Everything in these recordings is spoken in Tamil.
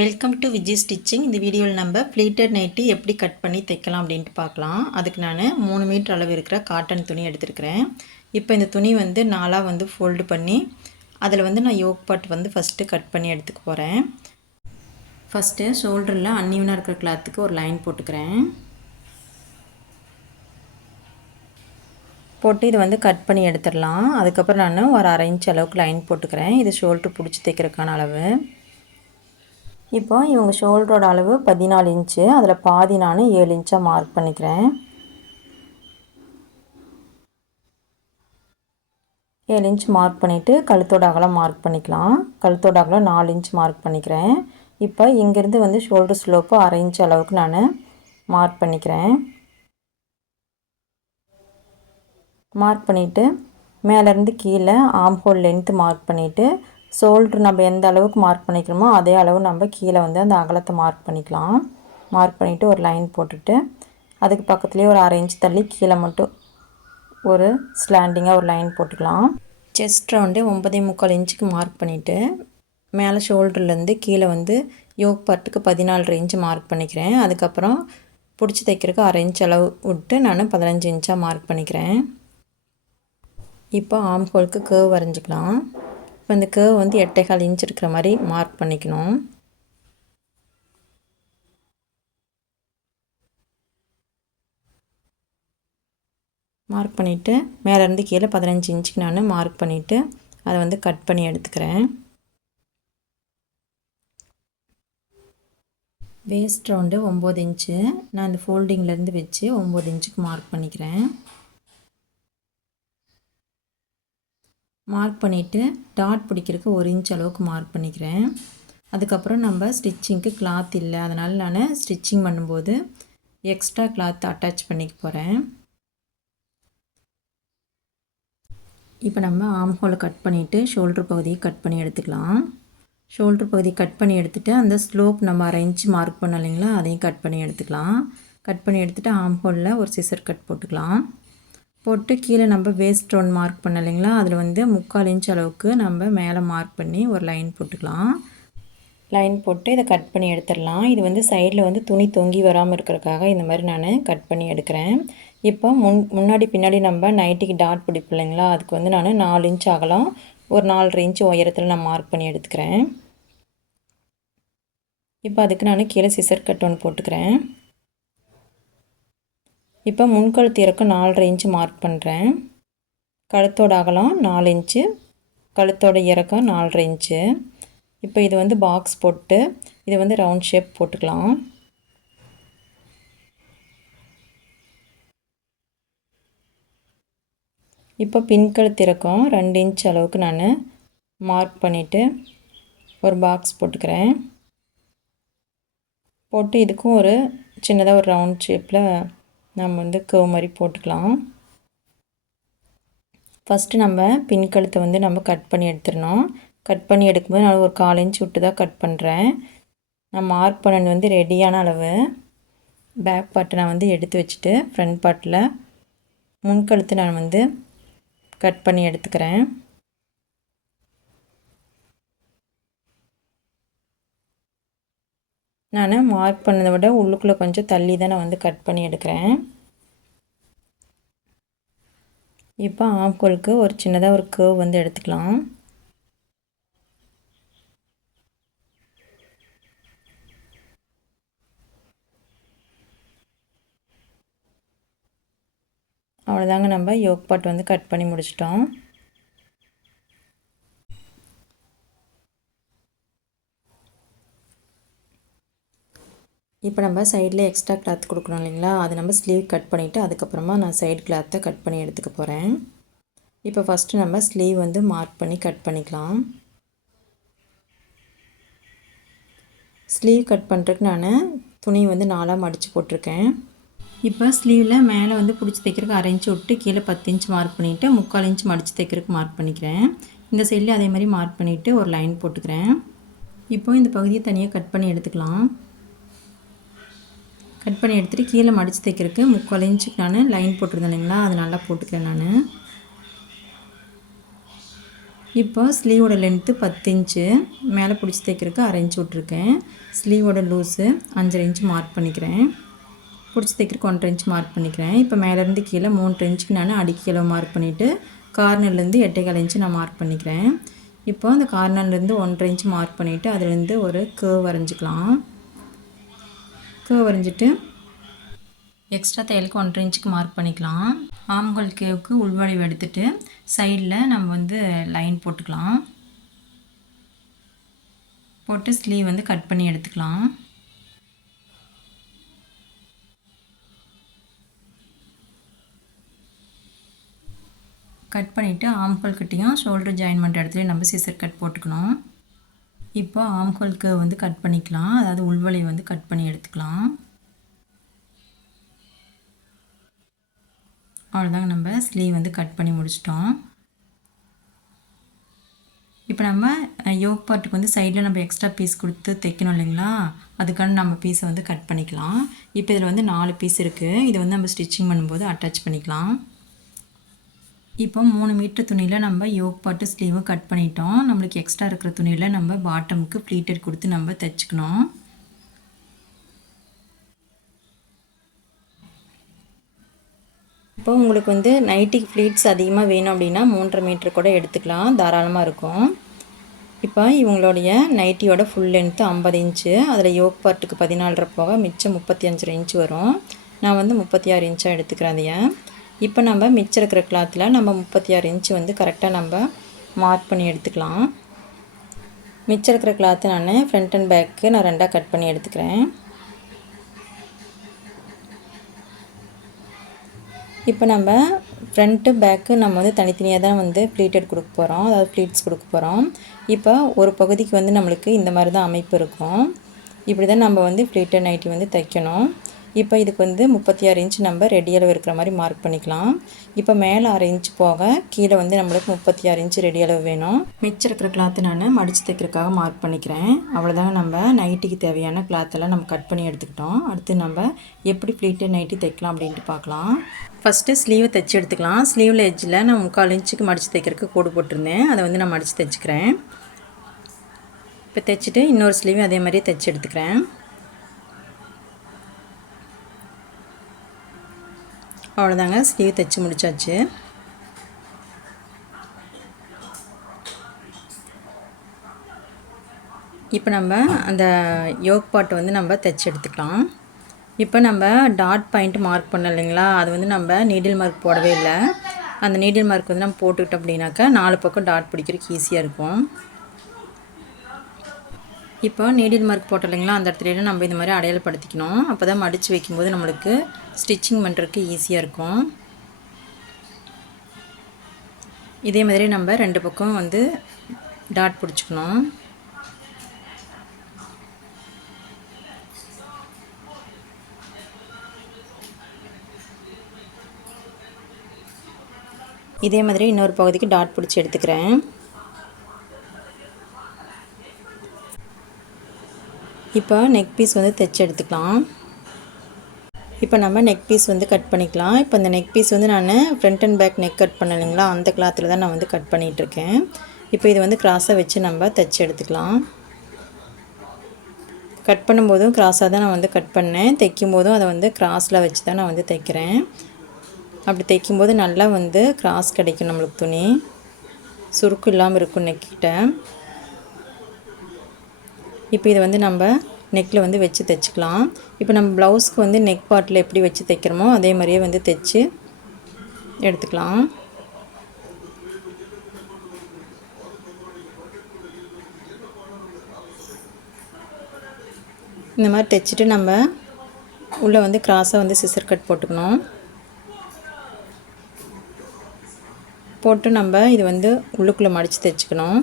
Welcome to Vijay stitching. இந்த வீடியோவில் நம்ம ப்ளீட்டட் நைட்டி எப்படி கட் பண்ணி தைக்கலாம் அப்படின்ட்டு பார்க்கலாம். அதுக்கு நான் 3 மீட்டர் அளவு இருக்கிற காட்டன் துணி எடுத்துருக்கிறேன். இப்போ இந்த துணி வந்து நாலாக வந்து ஃபோல்டு பண்ணி அதில் வந்து நான் யோக் பார்ட் வந்து ஃபஸ்ட்டு கட் பண்ணி எடுத்துக்க போகிறேன். ஃபஸ்ட்டு ஷோல்டரில் அன்இவனாக இருக்கிற கிளாத்துக்கு ஒரு லைன் போட்டுக்கிறேன். போட்டு இதை வந்து கட் பண்ணி எடுத்துடலாம். அதுக்கப்புறம் நான் ஒரு 1/2 இன்ச் அளவுக்கு லைன் போட்டுக்கிறேன். இது ஷோல்டர் பிடிச்சி தைக்கிறதுக்கான அளவு. இப்போ இவங்க ஷோல்டரோட அளவு 14 இன்ச்சு. அதில் பாதி நான் 7 இன்ச்சாக மார்க் பண்ணிக்கிறேன். 7 இன்ச் மார்க் பண்ணிவிட்டு கழுத்தோட அகலம் மார்க் பண்ணிக்கலாம். கழுத்தோட அகலம் 4 இன்ச் மார்க் பண்ணிக்கிறேன். இப்போ இங்கேருந்து வந்து ஷோல்டர் ஸ்லோப்பு 1/2 இன்ச் அளவுக்கு நான் மார்க் பண்ணிக்கிறேன். மார்க் பண்ணிவிட்டு மேலேருந்து கீழே ஆம்ஹோல் லென்த்து மார்க் பண்ணிவிட்டு ஷோல்ட்ரு நம்ம எந்த அளவுக்கு மார்க் பண்ணிக்கிறோமோ அதே அளவு நம்ம கீழே வந்து அந்த அகலத்தை மார்க் பண்ணிக்கலாம். மார்க் பண்ணிவிட்டு ஒரு லைன் போட்டுட்டு அதுக்கு பக்கத்துலேயே ஒரு 1/2 இன்ச் தள்ளி கீழே மட்டும் ஒரு ஸ்லாண்டிங்காக ஒரு லைன் போட்டுக்கலாம். செஸ்ட் ரவுண்டு 9.25 இன்ச்சுக்கு மார்க் பண்ணிவிட்டு மேலே ஷோல்டர்லேருந்து கீழே வந்து யோக் பார்ட்டுக்கு 14 இன்ச்சு மார்க் பண்ணிக்கிறேன். அதுக்கப்புறம் பிடிச்சி தைக்கிறதுக்கு 1/2 இன்ச் அளவு விட்டு நான் 15 இன்ச்சாக மார்க் பண்ணிக்கிறேன். இப்போ ஆம் ஹோலுக்கு கேர்வ் வரைஞ்சிக்கலாம். இப்போ இந்த கேர்வ் வந்து 8.25 இன்ச் இருக்கிற மாதிரி மார்க் பண்ணிக்கணும். மார்க் பண்ணிவிட்டு மேலேருந்து கீழே 15 இன்ச்சுக்கு நான் மார்க் பண்ணிவிட்டு அதை வந்து கட் பண்ணி எடுத்துக்கிறேன். Waste round 9 inch. நான் இந்த ஃபோல்டிங்லேருந்து வச்சு 9 இன்ச்சுக்கு மார்க் பண்ணிக்கிறேன். மார்க் பண்ணிவிட்டு டாட் பிடிக்கிறதுக்கு 1 இன்ச் அளவுக்கு மார்க் பண்ணிக்கிறேன். அதுக்கப்புறம் நம்ம ஸ்டிச்சிங்க்கு கிளாத் இல்லை, அதனால் நான் ஸ்டிச்சிங் பண்ணும்போது எக்ஸ்ட்ரா கிளாத் அட்டாச் பண்ணிக்க போகிறேன். இப்போ நம்ம ஆம் ஹோலை கட் பண்ணிவிட்டு ஷோல்ட்ரு பகுதியை கட் பண்ணி எடுத்துக்கலாம். ஷோல்ட்ரு பகுதி கட் பண்ணி எடுத்துகிட்டு அந்த ஸ்லோப் நம்ம 1/2 இன்ச் மார்க் பண்ணோம் இல்லைங்களா, அதையும் கட் பண்ணி எடுத்துக்கலாம். கட் பண்ணி எடுத்துகிட்டு ஆம் ஹோலில் ஒரு சிசர் கட் போட்டுக்கலாம். போட்டு கீழே நம்ம வேஸ்ட் ரவுண்ட் மார்க் பண்ண இல்லைங்களா, அதில் வந்து 3/4 இன்ச் அளவுக்கு நம்ம மேலே மார்க் பண்ணி ஒரு லைன் போட்டுக்கலாம். லைன் போட்டு இதை கட் பண்ணி எடுத்துடலாம். இது வந்து சைடில் வந்து துணி தொங்கி வராமல் இருக்கிறதுக்காக இந்த மாதிரி நான் கட் பண்ணி எடுக்கிறேன். இப்போ முன்னாடி பின்னாடி நம்ம நைட்டிக்கு டாட் பிடிப்போம் இல்லைங்களா, அதுக்கு வந்து நான் 4 இன்ச் அகலம் ஒரு 4.5 இன்ச் உயரத்தில் நான் மார்க் பண்ணி எடுத்துக்கிறேன். இப்போ அதுக்கு நான் கீழே சிசர் கட் ஒன்று போட்டுக்கிறேன். இப்போ முன்கழுத்து இறக்கம் 4.5 இன்ச்சு மார்க் பண்ணுறேன். கழுத்தோட அகலம் 4 இன்ச்சு, கழுத்தோட இறக்கம் 4.5 இன்ச்சு. இப்போ இது வந்து பாக்ஸ் போட்டு இது வந்து ரவுண்ட் ஷேப் போட்டுக்கலாம். இப்போ பின்கழுத்து இறக்கம் 2 இன்ச் அளவுக்கு நான் மார்க் பண்ணிவிட்டு ஒரு பாக்ஸ் போட்டுக்கிறேன். போட்டு இதுக்கும் ஒரு சின்னதாக ஒரு ரவுண்ட் ஷேப்பில் நம்ம வந்து கர்வ் மாதிரி போட்டுக்கலாம். ஃபஸ்ட்டு நம்ம பின்கழுத்தை வந்து நம்ம கட் பண்ணி எடுத்துடணும். கட் பண்ணி எடுக்கும்போது நான் ஒரு 1/4 இன்ச் விட்டு தான் கட் பண்ணுறேன். நான் மார்க் பண்ணது வந்து ரெடியான அளவு. பேக் பார்ட்டை நான் வந்து எடுத்து வச்சுட்டு ஃப்ரண்ட் பார்ட்டில் முன்கழுத்து நான் வந்து கட் பண்ணி எடுத்துக்கிறேன். நான் மார்க் பண்ணதை விட உள்ளுக்குள்ளே கொஞ்சம் தள்ளி தான் நான் வந்து கட் பண்ணி எடுக்கிறேன். இப்போ ஆம்கோலுக்கு ஒரு சின்னதாக ஒரு கர்வ் வந்து எடுத்துக்கலாம். அவ்வளோதாங்க, நம்ம யோக் பார்ட் வந்து கட் பண்ணி முடிச்சிட்டோம். இப்போ நம்ம சைடில் எக்ஸ்ட்ரா கிளாத் கொடுக்குறோம் இல்லைங்களா, அது நம்ம ஸ்லீவ் கட் பண்ணிவிட்டு அதுக்கப்புறமா நான் சைடு கிளாத்தை கட் பண்ணி எடுத்துக்க போகிறேன். இப்போ ஃபஸ்ட்டு நம்ம ஸ்லீவ் வந்து மார்க் பண்ணி கட் பண்ணிக்கலாம். ஸ்லீவ் கட் பண்ணுறதுக்கு நான் துணி வந்து 4ஆக மடித்து போட்டிருக்கேன். இப்போ ஸ்லீவில் மேலே வந்து பிடிச்சி தைக்கிறதுக்கு 1/2 இன்ச் விட்டு கீழே 10 இன்ச் மார்க் பண்ணிவிட்டு 3/4 இன்ச் மடித்து தைக்கிறதுக்கு மார்க் பண்ணிக்கிறேன். இந்த சைடில் அதே மாதிரி மார்க் பண்ணிவிட்டு ஒரு லைன் போட்டுக்கிறேன். இப்போ இந்த பகுதியை தனியாக கட் பண்ணி எடுத்துக்கலாம். கட் பண்ணி எடுத்துகிட்டு கீழே மடித்து தைக்கிறதுக்கு 3/4 இன்ச்சுக்கு நான் லைன் போட்டிருந்தேன் இல்லைங்களா, அது நல்லா போட்டுக்கிறேன். நான் இப்போ ஸ்லீவோட லென்த்து 10 இன்ச்சு, மேலே பிடிச்சி தைக்கிறதுக்கு 1/2 இன்ச் விட்ருக்கேன். ஸ்லீவோட லூஸு 5.5 இன்ச் மார்க் பண்ணிக்கிறேன். பிடிச்சி தைக்கிறதுக்கு 1.5 இன்ச் மார்க் பண்ணிக்கிறேன். இப்போ மேலேருந்து கீழே 3 இன்ச்சுக்கு நான் அடிக்கி அளவு மார்க் பண்ணிவிட்டு கார்னர்லேருந்து 8.25 இன்ச்சு நான் மார்க் பண்ணிக்கிறேன். இப்போ அந்த கார்னர்லேருந்து 1.5 இன்ச் மார்க் பண்ணிவிட்டு அதுலேருந்து ஒரு கர்வ் வரைஞ்சிக்கலாம். கர்வ் வரைஞ்சிட்டு எக்ஸ்ட்ரா தையலுக்கு 1.5 இன்ச்சுக்கு மார்க் பண்ணிக்கலாம். ஆம்ஹோல் கேவுக்கு உள்வளைவு எடுத்துகிட்டு சைடில் நம்ம வந்து லைன் போட்டுக்கலாம். போட்டு ஸ்லீவ் வந்து கட் பண்ணி எடுத்துக்கலாம். கட் பண்ணிவிட்டு ஆம்ஹோல் கிட்டையும் ஷோல்டர் ஜாயின் பண்ணுற இடத்துல நம்ம சிசர் கட் போட்டுக்கணும். இப்போ ஆம்ஹோலுக்கு வந்து கட் பண்ணிக்கலாம். அதாவது உள்வளைவு வந்து கட் பண்ணி எடுத்துக்கலாம். அவ்வளோதாங்க, நம்ம ஸ்லீவ் வந்து கட் பண்ணி முடிச்சிட்டோம். இப்போ நம்ம யோக் பார்ட்டுக்கு வந்து சைடில் நம்ம எக்ஸ்ட்ரா பீஸ் கொடுத்து தைக்கணும் இல்லைங்களா, அதுக்கான நம்ம பீஸை வந்து கட் பண்ணிக்கலாம். இப்போ இதில் வந்து 4 பீஸ் இருக்குது. இதை வந்து நம்ம ஸ்டிச்சிங் பண்ணும்போது அட்டாச் பண்ணிக்கலாம். இப்போ 3 மீட்டர் துணியில் நம்ம யோக் பார்ட்டு ஸ்லீவும் கட் பண்ணிட்டோம். நம்மளுக்கு எக்ஸ்ட்ரா இருக்கிற துணியில் நம்ம பாட்டமுக்கு ப்ளீட்டட் கொடுத்து நம்ம தைச்சிக்கணும். இப்போ உங்களுக்கு வந்து நைட்டிக்கு ப்ளீட்ஸ் அதிகமாக வேணும் அப்படின்னா 3.5 மீட்டர் கூட எடுத்துக்கலாம், தாராளமாக இருக்கும். இப்போ இவங்களுடைய நைட்டியோட ஃபுல் லென்த்து 50 இன்ச்சு, அதில் யோக் பார்ட்டுக்கு 14.5 போக மிச்சம் 35 இன்ச்சு வரும். நான் வந்து 36 இன்ச்சாக எடுத்துக்கிறேன் அதைய. இப்போ நம்ம மிச்சம் இருக்கிற கிளாத்தில் நம்ம 36 இன்ச்சு வந்து கரெக்டாக நம்ம மார்க் பண்ணி எடுத்துக்கலாம். மிச்சம் இருக்கிற கிளாத்து நான் ஃப்ரண்ட் அண்ட் பேக்கு நான் 2ஆக கட் பண்ணி எடுத்துக்கிறேன். இப்போ நம்ம ஃப்ரண்ட்டு பேக்கு நம்ம வந்து தனித்தனியாக தான் வந்து ப்ளீட்டட் கொடுக்க போகிறோம், அதாவது ப்ளீட்ஸ் கொடுக்க போகிறோம். இப்போ ஒரு பகுதிக்கு வந்து நம்மளுக்கு இந்த மாதிரி தான் அமைப்பு இருக்கும். இப்படி தான் நம்ம வந்து ப்ளீட்டட் நைட்டி வந்து தைக்கணும். இப்போ இதுக்கு வந்து 36 இன்ச் நம்ம ரெடி அளவு இருக்கிற மாதிரி மார்க் பண்ணிக்கலாம். இப்போ மேலே 1/2 இன்ச் போக கீழே வந்து நம்மளுக்கு 36 இன்ச் ரெடி அளவு வேணும். மிச்சம் இருக்கிற கிளாத்து நான் மடித்து தைக்கிறதுக்காக மார்க் பண்ணிக்கிறேன். அவ்வளோதாங்க, நம்ம நைட்டிக்கு தேவையான கிளாத்தெல்லாம் நம்ம கட் பண்ணி எடுத்துக்கிட்டோம். அடுத்து நம்ம எப்படி ப்ளீட்டட் நைட்டி தைக்கலாம் அப்படின்ட்டு பார்க்கலாம். ஃபஸ்ட்டு ஸ்லீவை தைச்சி எடுத்துக்கலாம். ஸ்லீவில் எட்ஜில் நான் 3/4 இன்ச்சுக்கு மடித்து தைக்கிறதுக்கு கோடு போட்டிருந்தேன், அதை வந்து நான் மடித்து தைச்சிக்கிறேன். இப்போ தைச்சிட்டு இன்னொரு ஸ்லீவும் அதே மாதிரியே தைச்சி எடுத்துக்கிறேன். அவ்வளோதாங்க, ஸ்லீவ் தைச்சி முடிச்சாச்சு. இப்போ நம்ம அந்த யோக் பார்ட் வந்து நம்ம தைச்சி எடுத்துக்கலாம். இப்போ நம்ம டாட் பாயிண்ட் மார்க் பண்ணோம் இல்லைங்களா, அது வந்து நம்ம நீடில் மார்க் போடவே இல்லை. அந்த நீடில் மார்க் வந்து நம்ம போட்டுக்கிட்டோம் அப்படின்னாக்கா 4 பக்கம் டாட் பிடிக்கிறதுக்கு ஈஸியாக இருக்கும். இப்போ நீடில் மார்க் போட்டோம் இல்லைங்களா, அந்த இடத்துல நம்ம இந்த மாதிரி அடையாளப்படுத்திக்கணும். அப்போ தான் மடித்து வைக்கும்போது நம்மளுக்கு ஸ்டிச்சிங் பண்ணுறதுக்கு ஈஸியாக இருக்கும். இதே மாதிரி நம்ம 2 பக்கம் வந்து டாட் பிடிச்சிக்கணும். இதே மாதிரி இன்னொரு பகுதிக்கு டாட் பிடிச்சி எடுத்துக்கிறேன். இப்போ நெக் பீஸ் வந்து தைச்சி எடுத்துக்கலாம். இப்போ நம்ம நெக் பீஸ் வந்து கட் பண்ணிக்கலாம். இப்போ இந்த நெக் பீஸ் வந்து நான் front and back neck cut பண்ண இல்லைங்களா, அந்த கிளாத்தில் தான் நான் வந்து கட் பண்ணிகிட்ருக்கேன். இப்போ இது வந்து கிராஸாக வச்சு நம்ம தைச்சி எடுத்துக்கலாம். கட் பண்ணும்போதும் கிராஸாக தான் நான் வந்து கட் பண்ணேன், தைக்கும் போதும் அதை வந்து கிராஸில் வச்சு தான் நான் வந்து தைக்கிறேன். அப்படி தைக்கும்போது நல்லா வந்து கிராஸ் கிடைக்கும், நம்மளுக்கு துணி சுருக்கு இல்லாமல் இருக்கும் நெக்கிட்ட. இப்போ இதை வந்து நம்ம நெக்கில் வந்து வச்சு தைச்சிக்கலாம். இப்போ நம்ம ப்ளவுஸ்க்கு வந்து நெக் பார்ட்டில் எப்படி வச்சு தைக்கிறோமோ அதே மாதிரியே வந்து தைச்சி எடுத்துக்கலாம். இந்த மாதிரி தைச்சிட்டு நம்ம உள்ளே வந்து கிராஸாக வந்து சிசர் கட் போட்டுக்கணும். போட்டு நம்ம இது வந்து உள்ளுக்குள்ளே மடித்து தைச்சிக்கணும்.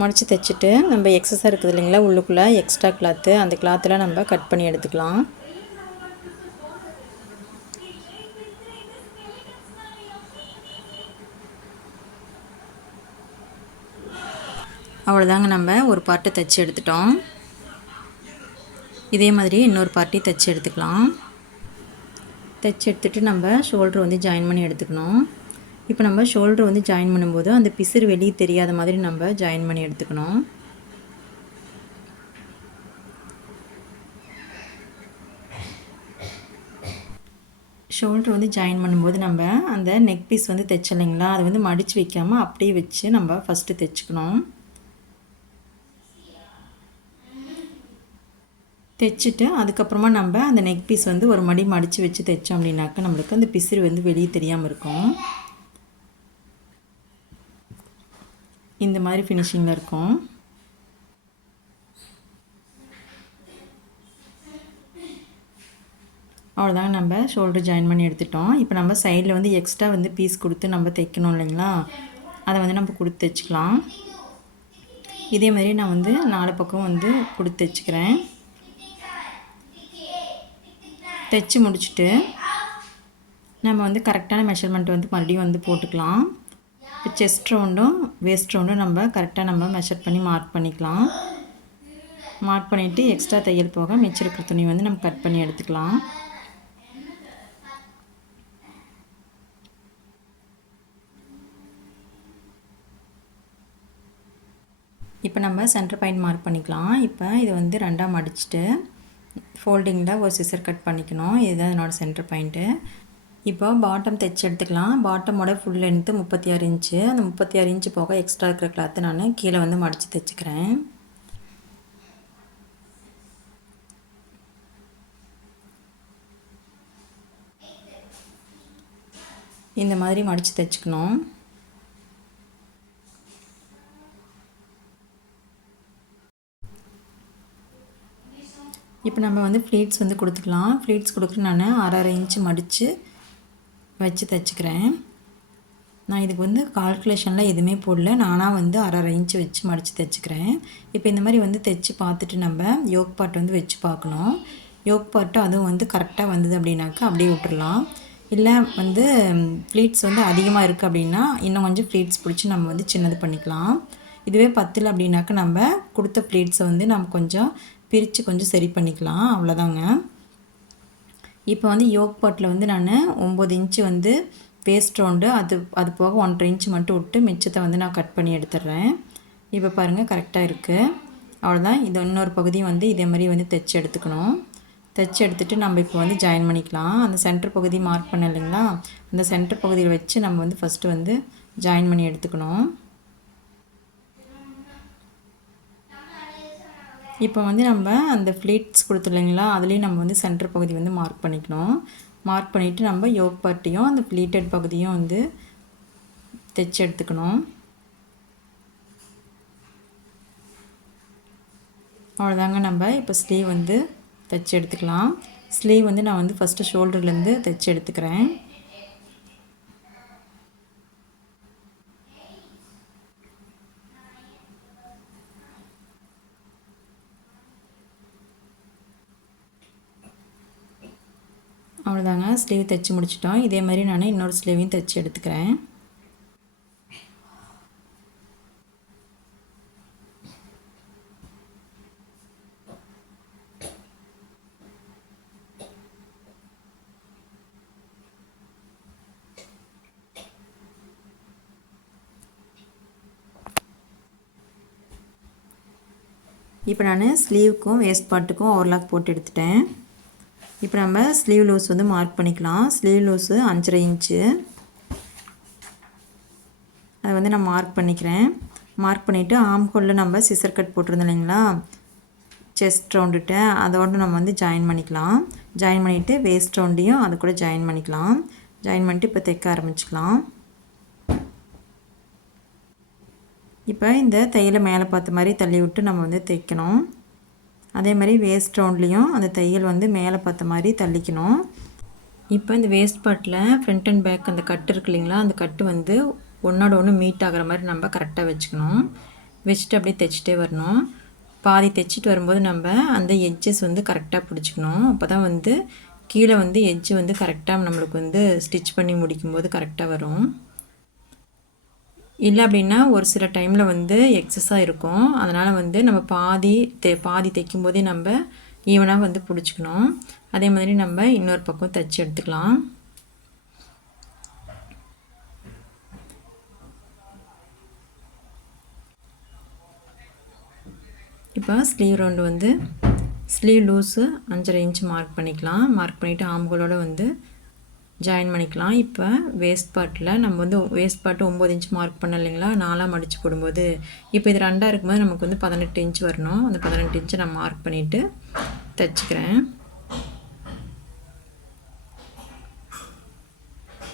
மடித்து தைச்சிட்டு நம்ம எக்ஸஸாக இருக்குது இல்லைங்களா, உள்ளுக்குள்ளே எக்ஸ்ட்ரா கிளாத்து, அந்த கிளாத்தில் நம்ம கட் பண்ணி எடுத்துக்கலாம். அவ்வளோதாங்க, நம்ம ஒரு பார்ட்டை தைச்சி எடுத்துட்டோம். இதே மாதிரி இன்னொரு பார்ட்டி தைச்சி எடுத்துக்கலாம். தைச்சி எடுத்துகிட்டு நம்ம ஷோல்ட்ரு வந்து ஜாயின் பண்ணி எடுத்துக்கணும். இப்போ நம்ம ஷோல்ட்ரு வந்து ஜாயின் பண்ணும்போது அந்த பிசுறு வெளியே தெரியாத மாதிரி நம்ம ஜாயின் பண்ணி எடுத்துக்கணும். ஷோல்ட்ரு வந்து ஜாயின் பண்ணும்போது நம்ம அந்த நெக் பீஸ் வந்து தைச்சலைங்களா, அதை வந்து மடித்து வைக்காமல் அப்படியே வச்சு நம்ம ஃபஸ்ட்டு தைச்சிக்கணும். தைச்சிட்டு அதுக்கப்புறமா நம்ம அந்த நெக் பீஸ் வந்து ஒரு மடி மடித்து வச்சு தைச்சோம் அப்படின்னாக்கா நம்மளுக்கு அந்த பிசுறு வந்து வெளியே தெரியாமல் இருக்கும். இந்த மாதிரி ஃபினிஷிங்கில் இருக்கும். அவ்வளோதாங்க, நம்ம ஷோல்டர் ஜாயின் பண்ணி எடுத்துட்டோம். இப்போ நம்ம சைடில் வந்து எக்ஸ்ட்ரா வந்து பீஸ் கொடுத்து நம்ம தைக்கணும் இல்லைங்களா, அதை வந்து நம்ம கொடுத்து தைச்சிக்கலாம். இதே மாதிரி நான் வந்து 4 பக்கம் வந்து கொடுத்து தைச்சிக்கிறேன். தைச்சி முடிச்சுட்டு நம்ம வந்து கரெக்டான மெஷர்மெண்ட் வந்து மறுபடியும் வந்து போட்டுக்கலாம். இப்போ செஸ்ட் ரவுண்டும் வேஸ்ட் ரவுண்டும் நம்ம கரெக்டாக நம்ம மெஷர் பண்ணி மார்க் பண்ணிக்கலாம். மார்க் பண்ணிவிட்டு எக்ஸ்ட்ரா தையல் போக மிச்சம் இருக்கிற துணி வந்து நம்ம கட் பண்ணி எடுத்துக்கலாம். இப்போ நம்ம சென்டர் பாயிண்ட் மார்க் பண்ணிக்கலாம். இப்போ இதை வந்து 2ஆக மடிச்சுட்டு ஃபோல்டிங்கில் ஒரு சிசர் கட் பண்ணிக்கணும். இதுதான் என்னோடய சென்டர் பாயிண்ட்டு. இப்போ பாட்டம் தைச்சி எடுத்துக்கலாம். பாட்டமோட ஃபுல் லென்த்து 36 இன்ச்சு. அந்த 36 இன்ச்சு போக எக்ஸ்ட்ரா இருக்கிற கிளாத்தை நான் கீழே வந்து மடித்து தைச்சிக்கிறேன். இந்த மாதிரி மடித்து தைச்சிக்கணும். இப்போ நம்ம வந்து ஃப்ளீட்ஸ் வந்து கொடுத்துக்கலாம். ஃப்ளீட்ஸ் கொடுக்குற நான் 1/2 இன்ச்சு மடித்து வச்சு தைச்சிக்கிறேன். நான் இதுக்கு வந்து கால்குலேஷனில் எதுவுமே போடல, நானாக வந்து 1/2 இன்ச்சு வச்சு மடித்து தைச்சிக்கிறேன். இப்போ இந்த மாதிரி வந்து தைச்சி பார்த்துட்டு நம்ம யோக் பார்ட் வந்து வச்சு பார்க்கணும். யோக் பார்ட்டு அதுவும் வந்து கரெக்டாக வந்தது அப்படின்னாக்கா அப்படியே விட்டுடலாம். இல்லை வந்து ஃப்ளீட்ஸ் வந்து அதிகமாக இருக்குது அப்படின்னா இன்னும் கொஞ்சம் ஃப்ளீட்ஸ் பிடிச்சி நம்ம வந்து சின்னது பண்ணிக்கலாம். இதுவே 10 அப்படின்னாக்கா நம்ம கொடுத்த ஃப்ளீட்ஸை வந்து நம்ம கொஞ்சம் பிரித்து கொஞ்சம் சரி பண்ணிக்கலாம். அவ்வளோதாங்க. இப்போ வந்து யோக் பார்ட்டில் வந்து நான் 9 இன்ச்சு வந்து வேஸ்ட் ரவுண்டு அது போக 1/2 இன்ச்சு மட்டும் விட்டு மிச்சத்தை வந்து நான் கட் பண்ணி எடுத்துடுறேன். இப்போ பாருங்கள் கரெக்டாக இருக்குது. அவ்வளோதான். இது இன்னொரு பகுதியும் வந்து இதே மாதிரி வந்து தைச்சி எடுத்துக்கணும். தைச்சி எடுத்துகிட்டு நம்ம இப்போ வந்து ஜாயின் பண்ணிக்கலாம். அந்த சென்டர் பகுதி மார்க் பண்ண இல்லைங்களா, அந்த சென்டர் பகுதியில் வச்சு நம்ம வந்து ஃபஸ்ட்டு வந்து ஜாயின் பண்ணி எடுத்துக்கணும். இப்போ வந்து நம்ம அந்த ஃப்ளீட்ஸ் கொடுத்துருலைங்களா, அதுலேயும் நம்ம வந்து சென்டர் பகுதி வந்து மார்க் பண்ணிக்கணும். மார்க் பண்ணிவிட்டு நம்ம யோக் பார்ட்டியும் அந்த ஃப்ளீட்டட் பகுதியும் வந்து தைச்சி எடுத்துக்கணும். அவ்வளோதாங்க. நம்ம இப்போ ஸ்லீவ் வந்து தைச்சி எடுத்துக்கலாம். ஸ்லீவ் வந்து நான் வந்து ஃபஸ்ட்டு ஷோல்டர்லேருந்து தைச்சி எடுத்துக்கிறேன். அவ்வளோதாங்க, ஸ்லீவ் தைச்சி முடிச்சிட்டோம். இதே மாதிரி நான் இன்னொரு ஸ்லீவையும் தைச்சி எடுத்துக்கிறேன். இப்போ நான் ஸ்லீவுக்கும் வேஸ்ட் பார்ட்டுக்கும் ஓவர்லாக் போட்டு எடுத்துட்டேன். இப்போ நம்ம ஸ்லீவ் லூஸ் வந்து மார்க் பண்ணிக்கலாம். Sleeve loose 5.5 inch. அதை வந்து நான் மார்க் பண்ணிக்கிறேன். மார்க் பண்ணிவிட்டு ஆம் ஹோலில் நம்ம சிசர் கட் போட்டிருந்தோம் இல்லைங்களா, செஸ்ட் ரவுண்டுகிட்ட அதோடு நம்ம வந்து ஜாயின் பண்ணிக்கலாம். ஜாயின் பண்ணிவிட்டு வேஸ்ட் ரவுண்டையும் அது கூட ஜாயின் பண்ணிக்கலாம். ஜாயின் பண்ணிட்டு இப்போ தைக்க ஆரம்பிச்சிக்கலாம். இப்போ இந்த தையலை மேலே பார்த்த மாதிரி தள்ளி விட்டு நம்ம வந்து தைக்கணும். அதே மாதிரி வேஸ்ட் ரவுண்ட்லேயும் அந்த தையல் வந்து மேலே பார்த்த மாதிரி தள்ளிக்கணும். இப்போ இந்த வேஸ்ட் பார்ட்டில் ஃப்ரண்ட் அண்ட் பேக் அந்த கட்டு இருக்கு இல்லைங்களா, அந்த கட்டு வந்து ஒன்றோட ஒன்று மீட் ஆகிற மாதிரி நம்ம கரெக்டாக வச்சுக்கணும். வச்சுட்டு அப்படியே தைச்சிட்டே வரணும். பாதி தைச்சிட்டு வரும்போது நம்ம அந்த எட்ஜஸ் வந்து கரெக்டாக பிடிச்சிக்கணும். அப்போ தான் வந்து கீழே வந்து எட்ஜு வந்து கரெக்டாக நம்மளுக்கு வந்து ஸ்டிச் பண்ணி முடிக்கும்போது கரெக்டாக வரும். இல்லை அப்படின்னா ஒரு சில டைமில் வந்து எக்ஸஸாக இருக்கும். அதனால் வந்து நம்ம பாதி தைக்கும் போதே நம்ம ஈவனாக வந்து பிடிச்சிக்கணும். அதே மாதிரி நம்ம இன்னொரு பக்கம் தைச்சி எடுத்துக்கலாம். இப்போ ஸ்லீவ் ரவுண்டு வந்து ஸ்லீவ் லூஸு 5.5 இன்ச் மார்க் பண்ணிக்கலாம். மார்க் பண்ணிவிட்டு ஆம்ஹோலோட வந்து ஜாயின் பண்ணிக்கலாம். இப்போ வேஸ்ட் பார்ட்டில் நம்ம வந்து வேஸ்ட் பார்ட்டு 9 இன்ச் மார்க் பண்ண இல்லைங்களா, 4ஆக மடித்து போடும்போது இப்போ இது 2ஆக இருக்கும்போது நமக்கு வந்து 18 இன்ச் வரணும். அந்த 18 இன்ச்சை நான் மார்க் பண்ணிவிட்டு தைச்சிக்கிறேன்.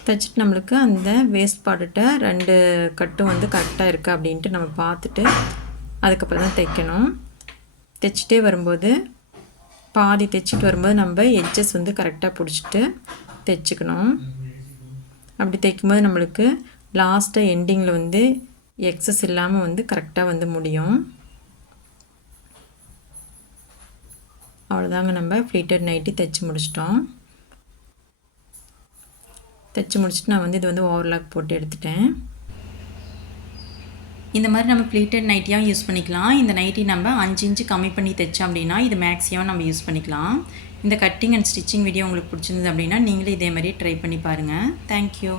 தைச்சிட்டு நம்மளுக்கு அந்த வேஸ்ட் பார்ட்டுகிட்ட 2 கட்டும் வந்து கரெக்டாக இருக்கா அப்படின்ட்டு நம்ம பார்த்துட்டு அதுக்கப்புறம் தான் தைக்கணும். தைச்சிட்டே வரும்போது பாதி தைச்சிட்டு வரும்போது நம்ம எட்ஜஸ் வந்து கரெக்டாக பிடிச்சிட்டு தைச்சிக்கணும். அப்படி தைக்கும்போது நம்மளுக்கு லாஸ்ட்டாக எண்டிங்கில் வந்து எக்ஸஸ் இல்லாமல் வந்து கரெக்டாக வந்து முடியும். அவ்வளோதாங்க, நம்ம ஃப்ளீட்டட் நைட்டி தைச்சி முடிச்சிட்டோம். தைச்சி முடிச்சுட்டு நான் வந்து இது வந்து ஓவர்லாக் போட்டு எடுத்துட்டேன். இந்த மாதிரி நம்ம ப்ளீட்டட் நைட்டியாக யூஸ் பண்ணிக்கலாம். இந்த நைட்டி நம்ம 5 இன்ச்சு கம்மி பண்ணி தைச்சோம் அப்படின்னா இது மேக்ஸிமம் நம்ம யூஸ் பண்ணிக்கலாம். இந்த கட்டிங் அண்ட் ஸ்டிச்சிங் வீடியோ உங்களுக்கு பிடிச்சிருந்தது அப்படின்னா நீங்களே இதே மாதிரி ட்ரை பண்ணி பாருங்கள். தேங்க்யூ.